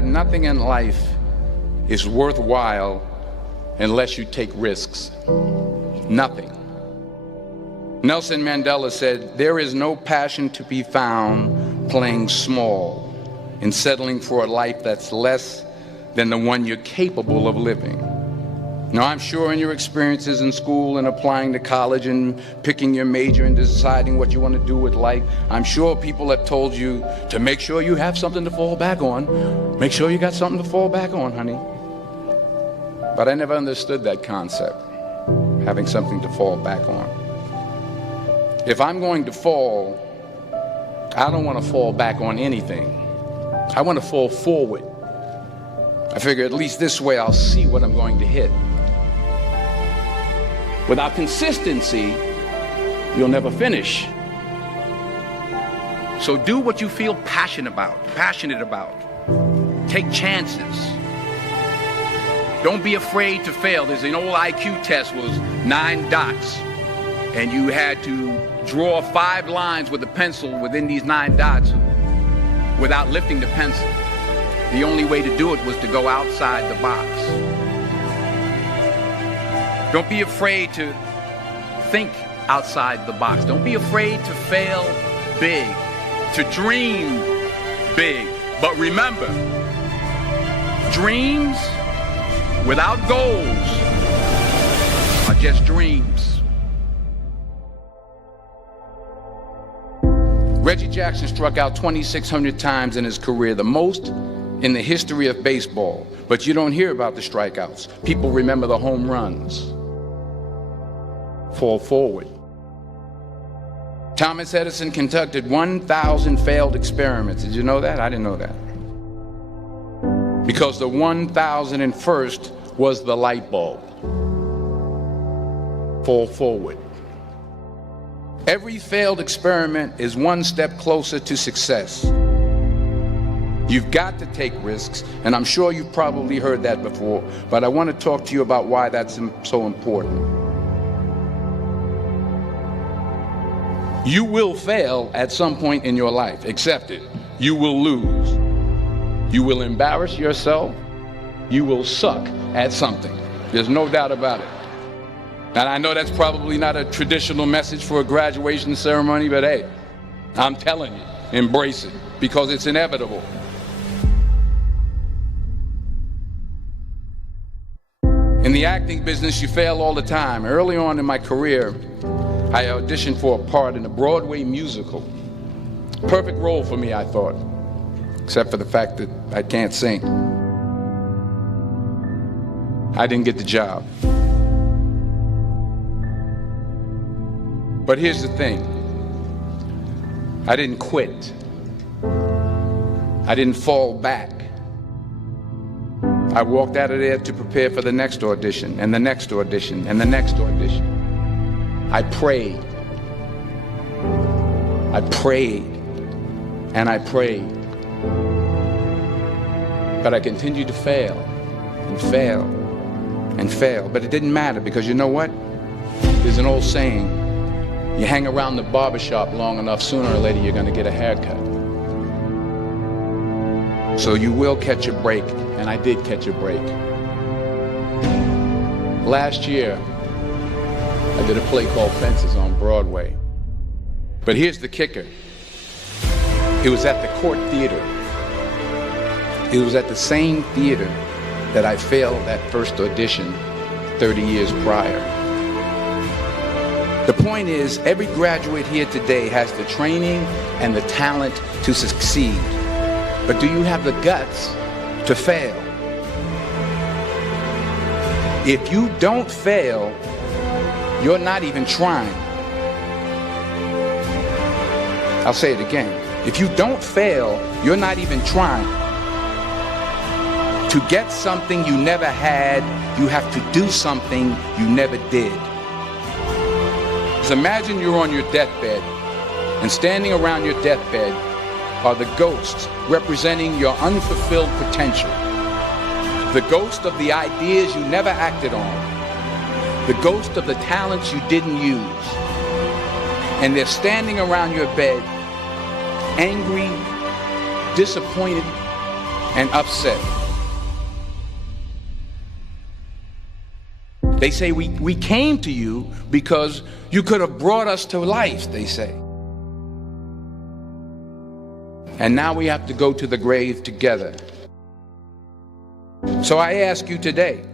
that nothing in life is worthwhile unless you take risks. Nothing. Nelson Mandela said, "There is no passion to be found playing small and settling for a life that's less than the one you're capable of living." Now, I'm sure in your experiences in school and applying to college and picking your major and deciding what you want to do with life, I'm sure people have told you to make sure you have something to fall back on. Make sure you got something to fall back on, honey. But I never understood that concept, having something to fall back on. If I'm going to fall, I don't want to fall back on anything. I want to fall forward. I figure at least this way I'll see what I'm going to hit. Without consistency, you'll never finish. So do what you feel passionate about. Take chances. Don't be afraid to fail. There's an old IQ test, was 9 dots, and you had to draw 5 lines with a pencil within these 9 dots without lifting the pencil. The only way to do it was to go outside the box. Don't be afraid to think outside the box. Don't be afraid to fail big, to dream big. But remember, dreams without goals are just dreams. Reggie Jackson struck out 2,600 times in his career, the most in the history of baseball. But you don't hear about the strikeouts. People remember the home runs. Fall forward. Thomas Edison conducted 1,000 failed experiments. Did you know that? I didn't know that. Because the 1,001st was the light bulb. Fall forward. Every failed experiment is one step closer to success. You've got to take risks, and I'm sure you've probably heard that before, but I want to talk to you about why that's so important. You will fail at some point in your life. Accept it. You will lose. You will embarrass yourself. You will suck at something. There's no doubt about it. And I know that's probably not a traditional message for a graduation ceremony, but hey, I'm telling you, embrace it, because it's inevitable. In the acting business, you fail all the time. Early on in my career, I auditioned for a part in a Broadway musical. Perfect role for me, I thought, except for the fact that I can't sing. I didn't get the job. But here's the thing. I didn't quit. I didn't fall back. I walked out of there to prepare for the next audition, and the next audition, and the next audition. I prayed. I prayed. And I prayed. But I continued to fail, and fail, and fail. But it didn't matter, because you know what? There's an old saying, you hang around the barbershop long enough, sooner or later you're going to get a haircut. So you will catch a break, and I did catch a break. Last year, I did a play called Fences on Broadway. But here's the kicker. It was at the Court Theater. It was at the same theater that I failed that first audition 30 years prior. The point is, every graduate here today has the training and the talent to succeed. But do you have the guts to fail? If you don't fail, you're not even trying. I'll say it again. If you don't fail, you're not even trying. To get something you never had, you have to do something you never did. So imagine you're on your deathbed, and standing around your deathbed are the ghosts representing your unfulfilled potential. The ghost of the ideas you never acted on. The ghost of the talents you didn't use. And they're standing around your bed, angry, disappointed, and upset. They say we came to you because you could have brought us to life, they say. And now we have to go to the grave together. So I ask you today,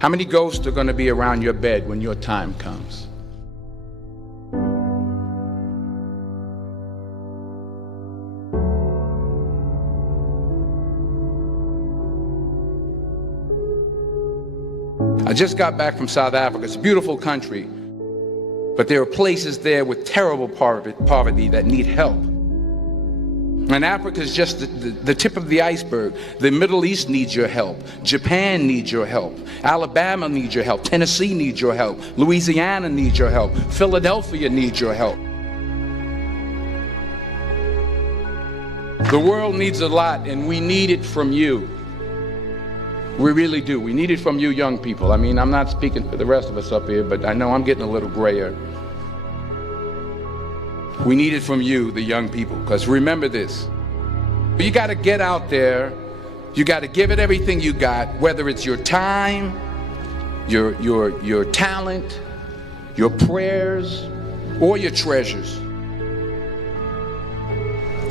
how many ghosts are going to be around your bed when your time comes? I just got back from South Africa. It's a beautiful country, but there are places there with terrible poverty that need help. And Africa is just the tip of the iceberg. The Middle East needs your help. Japan needs your help. Alabama needs your help. Tennessee needs your help. Louisiana needs your help. Philadelphia needs your help. The world needs a lot, and we need it from you. We really do. We need it from you young people. I mean, I'm not speaking for the rest of us up here, but I know I'm getting a little grayer. We need it from you, the young people, because remember this. You got to get out there. You got to give it everything you got, whether it's your time, your talent, your prayers, or your treasures.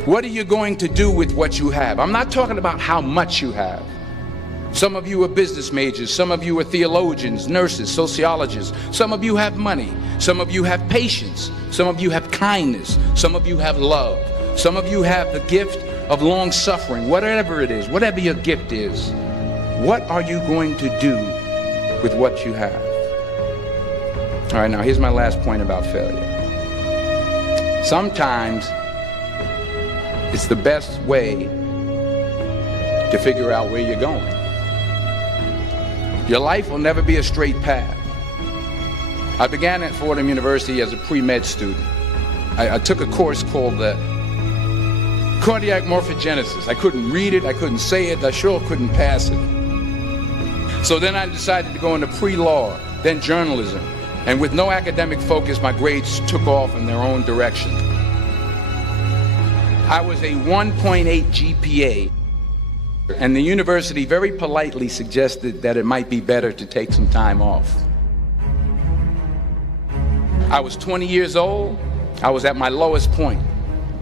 What are you going to do with what you have? I'm not talking about how much you have. Some of you are business majors, some of you are theologians, nurses, sociologists, some of you have money, some of you have patience, some of you have kindness, some of you have love, some of you have the gift of long suffering. Whatever it is, whatever your gift is, what are you going to do with what you have? All right, now here's my last point about failure. Sometimes it's the best way to figure out where you're going. Your life will never be a straight path. I began at Fordham University as a pre-med student. I took a course called cardiac morphogenesis. I couldn't read it, I couldn't say it, I sure couldn't pass it. So then I decided to go into pre-law, then journalism. And with no academic focus, my grades took off in their own direction. I was a 1.8 GPA. And the university very politely suggested that it might be better to take some time off. I was 20 years old. I was at my lowest point.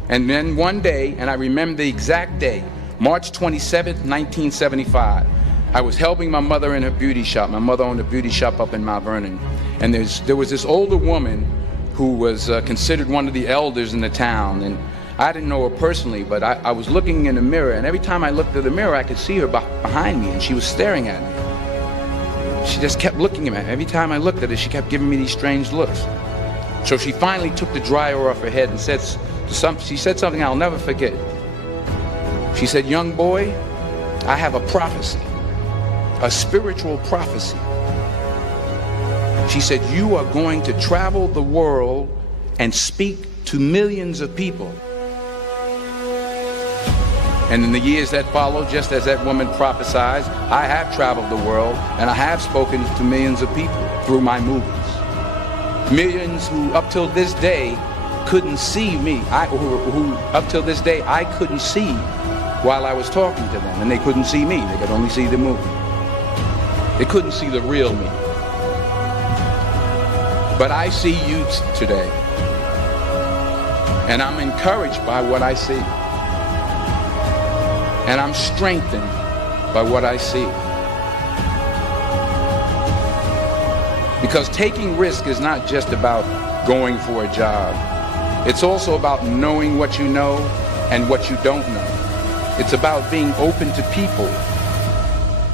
And then one day, and I remember the exact day, March 27th, 1975, I was helping my mother in her beauty shop. My mother owned a beauty shop up in Mount Vernon. And there was this older woman who was considered one of the elders in the town. And I didn't know her personally, but I was looking in the mirror, and every time I looked at the mirror, I could see her behind me, and she was staring at me. She just kept looking at me. Every time I looked at her, she kept giving me these strange looks. So she finally took the dryer off her head and she said something I'll never forget. She said, "Young boy, I have a prophecy, a spiritual prophecy." She said, "You are going to travel the world and speak to millions of people." And in the years that followed, just as that woman prophesied, I have traveled the world and I have spoken to millions of people through my movies. Millions who up till this day couldn't see me, who up till this day I couldn't see while I was talking to them, and they couldn't see me, they could only see the movie. They couldn't see the real me. But I see you today, and I'm encouraged by what I see. And I'm strengthened by what I see. Because taking risk is not just about going for a job. It's also about knowing what you know and what you don't know. It's about being open to people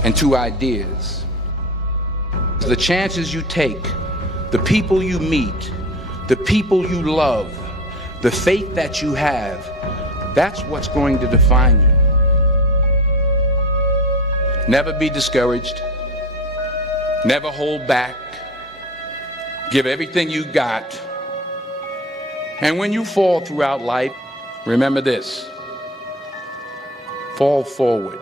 and to ideas. The chances you take, the people you meet, the people you love, the faith that you have, that's what's going to define you. Never be discouraged. Never hold back. Give everything you got. And when you fall throughout life, remember this: fall forward.